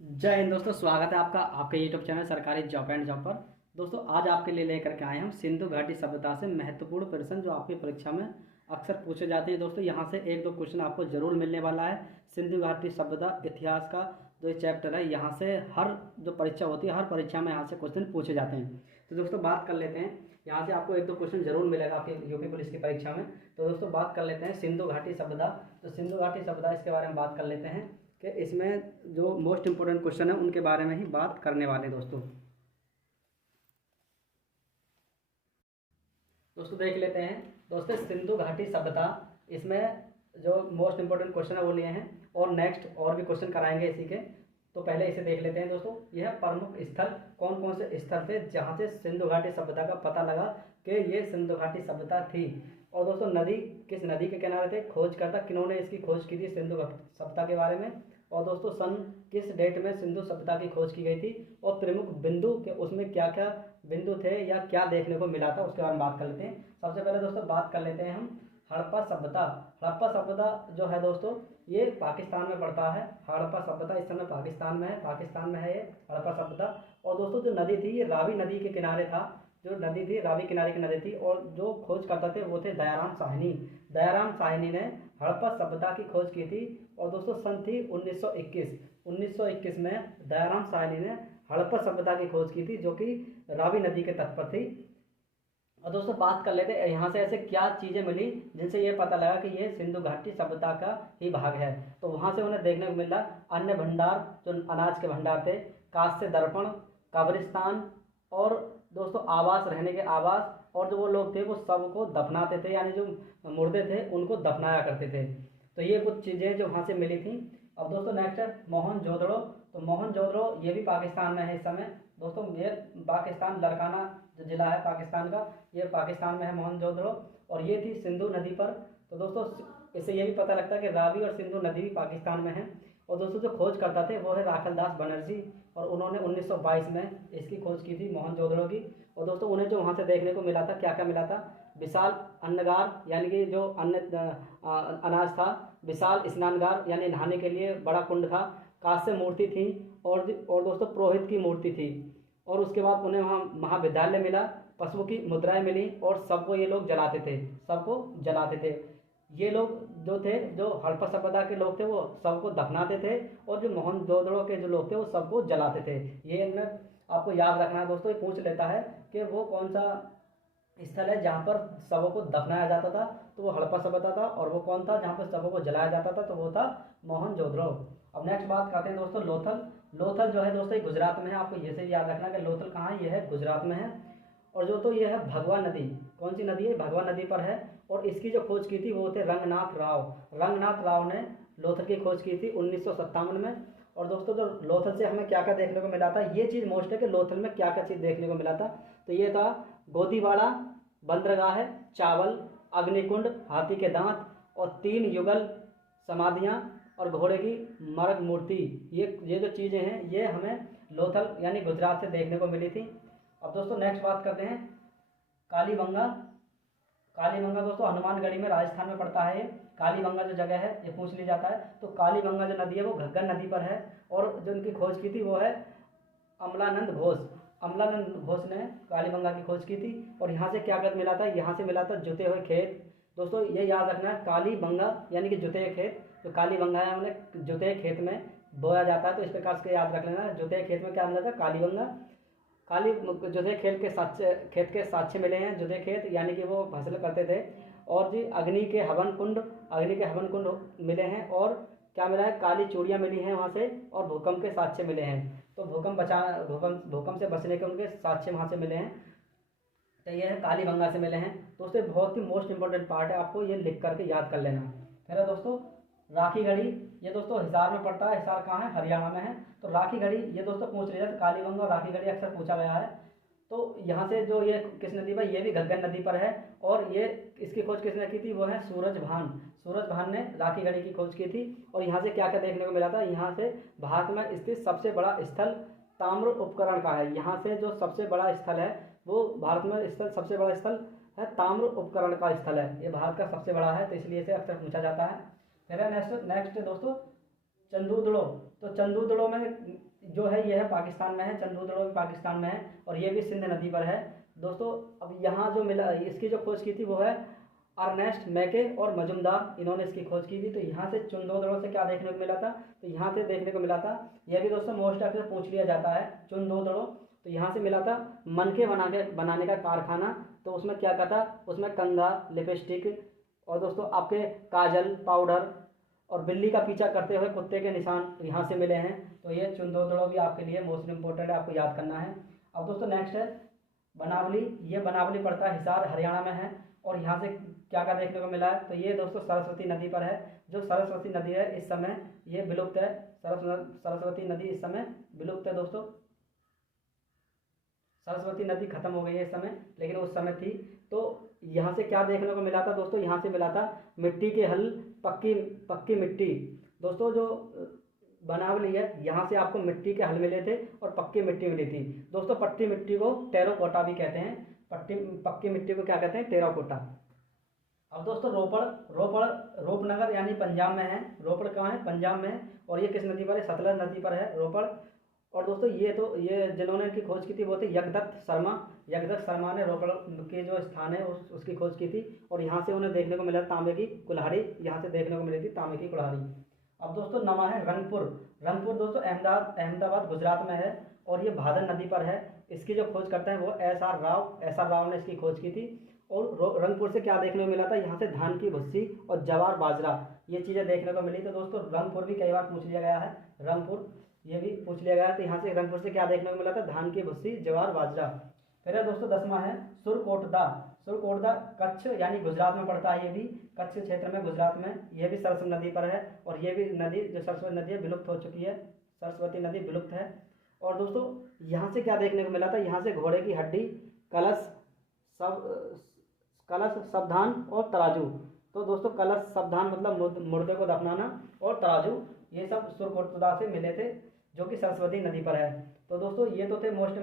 जय हिंद दोस्तों, स्वागत है आपका आपके यूट्यूब चैनल सरकारी जॉब एंड जॉब पर। दोस्तों आज आपके लिए लेकर के आए हम सिंधु घाटी सभ्यता से महत्वपूर्ण प्रश्न जो आपकी परीक्षा में अक्सर पूछे जाते हैं। दोस्तों यहाँ से एक दो क्वेश्चन आपको जरूर मिलने वाला है। सिंधु घाटी सभ्यता इतिहास का जो चैप्टर है, यहाँ से हर जो परीक्षा होती है, हर परीक्षा में यहाँ से क्वेश्चन पूछे जाते हैं। तो दोस्तों बात कर लेते हैं, यहाँ से आपको एक दो क्वेश्चन जरूर मिलेगा आपकी यूपी पुलिस की परीक्षा में। तो दोस्तों बात कर लेते हैं सिंधु घाटी सभ्यता। तो सिंधु घाटी सभ्यता इसके बारे में बात कर लेते हैं कि इसमें जो मोस्ट इंपोर्टेंट क्वेश्चन है उनके बारे में ही बात करने वाले दोस्तों। देख लेते हैं दोस्तों सिंधु घाटी सभ्यता, इसमें जो मोस्ट इंपोर्टेंट क्वेश्चन है वो लिए हैं और नेक्स्ट और भी क्वेश्चन कराएंगे इसी के। तो पहले इसे देख लेते हैं दोस्तों। यह प्रमुख स्थल कौन कौन से स्थल थे जहाँ से सिंधु घाटी सभ्यता का पता लगा कि ये सिंधु घाटी सभ्यता थी। और दोस्तों नदी किस नदी के किनारे थे, खोजकर्ता किन्होंने इसकी खोज की थी सिंधु सभ्यता के बारे में। और दोस्तों सन किस डेट में सिंधु सभ्यता की खोज की गई थी और प्रमुख बिंदु के उसमें क्या क्या बिंदु थे या क्या देखने को मिला था उसके बारे में बात कर लेते हैं। सबसे पहले दोस्तों बात कर लेते हैं हम हड़प्पा सभ्यता। हड़प्पा सभ्यता जो है दोस्तों ये पाकिस्तान में पड़ता है। हड़प्पा सभ्यता इस समय पाकिस्तान में है ये हड़प्पा सभ्यता। और दोस्तों जो नदी थी ये रावी नदी के किनारे था। जो नदी थी रावी किनारे की नदी थी और जो खोज करते थे वो थे दयाराम साहनी। दयाराम साहनी ने हड़प्पा सभ्यता की खोज की थी। और दोस्तों सन थी 1921 में दयाराम साहनी ने हड़प्पा सभ्यता की खोज की थी जो कि रावी नदी के तट पर थी। और दोस्तों बात कर लेते हैं यहाँ से ऐसे क्या चीज़ें मिली जिनसे ये पता लगा कि ये सिंधु घाटी सभ्यता का ही भाग है। तो वहाँ से उन्हें देखने को मिला अन्य भंडार, जो अनाज के भंडार थे, कांस्य दर्पण, कब्रिस्तान और दोस्तों आवास, रहने के आवास। और जो वो लोग थे वो सबको दफनाते थे, यानी जो मुर्दे थे उनको दफनाया करते थे। तो ये कुछ चीज़ें जो वहाँ से मिली थी। अब दोस्तों नेक्स्ट है मोहनजोदड़ो। तो मोहनजोदड़ो ये भी पाकिस्तान में है इस समय। दोस्तों ये पाकिस्तान लड़काना जो जिला है पाकिस्तान का, ये पाकिस्तान में है मोहनजोदड़ो। और ये थी सिंधु नदी पर। तो दोस्तों इससे ये भी पता लगता है कि रावी और सिंधु नदी भी पाकिस्तान में है। और दोस्तों जो खोज करता थे वो है राखलदास बनर्जी और उन्होंने 1922 में इसकी खोज की थी मोहनजोदड़ो की। और दोस्तों उन्हें जो वहाँ से देखने को मिला था, क्या क्या मिला था, विशाल अन्नगार यानी कि जो अन्न अनाज था, विशाल स्नानगार यानी नहाने के लिए बड़ा कुंड था, कांस्य मूर्ति थी और दोस्तों पुरोहित की मूर्ति थी। और उसके बाद उन्हें वहाँ महाविद्यालय मिला, पशुओं की मुद्राएं मिली और सबको ये लोग जलाते थे। ये लोग जो थे, जो हड़प्पा सभ्यता के लोग थे वो सबको दफनाते थे और जो मोहनजोदड़ो के जो लोग थे वो सबको जलाते थे। ये इनमें आपको याद रखना है दोस्तों। ये पूछ लेता है कि वो कौन सा स्थल है जहाँ पर शवों को दफनाया जाता था, तो वो हड़प्पा सभ्यता था। और वो कौन था जहाँ पर शवों को जलाया जाता था, तो वो था मोहनजोदड़ो। अब नेक्स्ट बात करते हैं दोस्तों लोथल। लोथल जो है दोस्तों ये गुजरात में है। आपको ये से याद रखना कि लोथल कहाँ है, ये है गुजरात में है। और जो तो ये है भगवा नदी, कौन सी नदी है, भगवा नदी पर है। और इसकी जो खोज की थी वो थे रंगनाथ राव। रंगनाथ राव ने लोथल की खोज की थी 1957 में। और दोस्तों जो लोथल से हमें क्या क्या देखने को मिला था, ये चीज़ मोस्ट है कि लोथल में क्या क्या चीज़ देखने को मिला था। तो ये था गोदीवाड़ा, बंदरगाह है, चावल, अग्निकुंड, हाथी के दांत और 3 युगल समाधियाँ और घोड़े की मरग मूर्ति। ये जो चीज़ें हैं ये हमें लोथल यानी गुजरात से देखने को मिली थी। अब दोस्तों नेक्स्ट बात करते हैं कालीबंगा। कालीबंगा दोस्तों हनुमानगढ़ी में राजस्थान में पड़ता है। ये कालीबंगा जो जगह है ये पूछ ली जाता है। तो कालीबंगा जो नदी है वो घग्गर नदी पर है। और जो उनकी खोज की थी वो है अमलानंद घोष। अमलानंद घोष ने कालीबंगा की खोज की थी। और यहाँ से क्या मिला था, यहाँ से मिला था जुते हुए खेत। दोस्तों ये याद रखना है कालीबंगा यानी कि जुते हुए खेत। जो कालीबंगा है उन्हें जुते हुए खेत में बोया जाता है। तो इस प्रकार से याद रख लेना, जुते हुए खेत में क्या मिला था, कालीबंगा। काली जुते खेत के साक्ष्य मिले हैं, जुते खेत यानी कि वो फसल करते थे। और जी अग्नि के हवन कुंड मिले हैं। और क्या मिला है, काली चूड़ियाँ मिली हैं वहाँ से। और भूकंप के साक्ष्य मिले हैं। तो भूकंप से बचने के उनके साक्ष्य वहाँ से मिले हैं। तो ये है कालीबंगा से मिले हैं। दोस्तों बहुत ही मोस्ट इंपॉर्टेंट पार्ट है, आपको ये लिख करके याद कर लेना। फिर दोस्तों राखी गढ़ी, ये दोस्तों हिसार में पड़ता है। हिसार कहाँ है, हरियाणा में है। तो राखी गढ़ी ये दोस्तों पूछ लिया, तो कालीबंगा और राखी गढ़ी अक्सर पूछा गया है। तो यहाँ से जो ये किस नदी पर, ये भी घग्गर नदी पर है। और ये इसकी खोज किसने की थी, वो है सूरजभान। सूरजभान ने राखी गढ़ी की खोज की थी। और यहाँ से क्या क्या देखने को मिला था, यहाँ से भारत में स्थित सबसे बड़ा स्थल ताम्र उपकरण का है। यहाँ से जो सबसे बड़ा स्थल है वो भारत में सबसे बड़ा स्थल है ताम्र उपकरण का स्थल है। ये भारत का सबसे बड़ा है, तो इसलिए इसे अक्सर पूछा जाता है। फिर नेक्स्ट दोस्तों चंदूदड़ो, तो चंदूदड़ो में जो है यह पाकिस्तान में है, चंदूदड़ो भी पाकिस्तान में है और ये भी सिंध नदी पर है दोस्तों। अब यहाँ जो मिला, इसकी जो खोज की थी वो है अर्नेस्ट मैके और मजुमदार, इन्होंने इसकी खोज की थी। तो यहाँ से चुंदोदड़ो से क्या देखने को मिला था, तो यहाँ से देखने को मिला था, यह भी दोस्तों मोस्ट ऑफ पूछ लिया जाता है, चुंदोदड़ो तो यहाँ से मिला था मनके बनाने का कारखाना। तो उसमें क्या क्या था, उसमें कंघा, लिपस्टिक और दोस्तों आपके काजल, पाउडर और बिल्ली का पीछा करते हुए कुत्ते के निशान यहाँ से मिले हैं। तो ये चुंदोदड़ो भी आपके लिए मोस्ट इंपॉर्टेंट है, आपको याद करना है। अब दोस्तों नेक्स्ट है बनावली, ये बनावली पड़ता है हिसार हरियाणा में है और यहाँ से क्या क्या देखने को मिला है, तो ये दोस्तों सरस्वती नदी पर है। जो सरस्वती नदी है इस समय ये विलुप्त है, सरस्वती नदी इस समय विलुप्त है दोस्तों। सरस्वती नदी खत्म हो गई है इस समय, लेकिन उस समय थी। तो यहाँ से क्या देखने को मिला था दोस्तों, यहाँ से मिला था मिट्टी के हल, पक्की पक्की मिट्टी। दोस्तों जो बनावली है यहाँ से आपको मिट्टी के हल मिले थे और पक्की मिट्टी मिली थी दोस्तों। पट्टी मिट्टी को टेराकोटा भी कहते हैं, पक्की मिट्टी को क्या कहते हैं, टेराकोटा। अब दोस्तों रूपनगर यानी पंजाब में है, रोपड़ कहाँ है, पंजाब में है और ये किस नदी पर है, सतलज नदी पर है रोपड़। और दोस्तों ये जिन्होंने इनकी खोज की थी वो थे यगदत्त शर्मा ने रोपड़ के जो स्थान है उसकी खोज की थी और यहाँ से उन्हें देखने को मिला तांबे की कुल्हाड़ी, यहाँ से देखने को मिली थी तांबे की कुल्हाड़ी। अब दोस्तों नमा है रंगपुर दोस्तों अहमदाबाद गुजरात में है और ये भादर नदी पर है। इसकी जो खोज करते हैं वो एस आर राव ने इसकी खोज की थी। और रंगपुर से क्या देखने को मिला था, यहाँ से धान की भुस्सी और जवार बाजरा ये चीज़ें देखने को मिली। तो दोस्तों रंगपुर भी कई बार पूछ लिया गया है, रंगपुर ये भी पूछ लिया गया। तो यहाँ से रंगपुर से क्या देखने को मिला था, धान की भुस्सी, जवार बाजरा। फिर है दोस्तों 10वां है सुरकोटदा कच्छ यानी गुजरात में पड़ता है, ये भी कच्छ क्षेत्र में गुजरात में, ये भी सरस्वती नदी पर है और ये भी नदी जो सरस्वती नदी है विलुप्त हो चुकी है, सरस्वती नदी विलुप्त है। और दोस्तों यहाँ से क्या देखने को मिला था, यहाँ से घोड़े की हड्डी, कलश सावधान और तराजू। तो दोस्तों कलश सावधान मतलब मुर्दे को दफनाना और तराजू ये सब सुरकोटदा से मिले थे जो कि सरस्वती नदी पर है। तो दोस्तों ये तो थे मोस्ट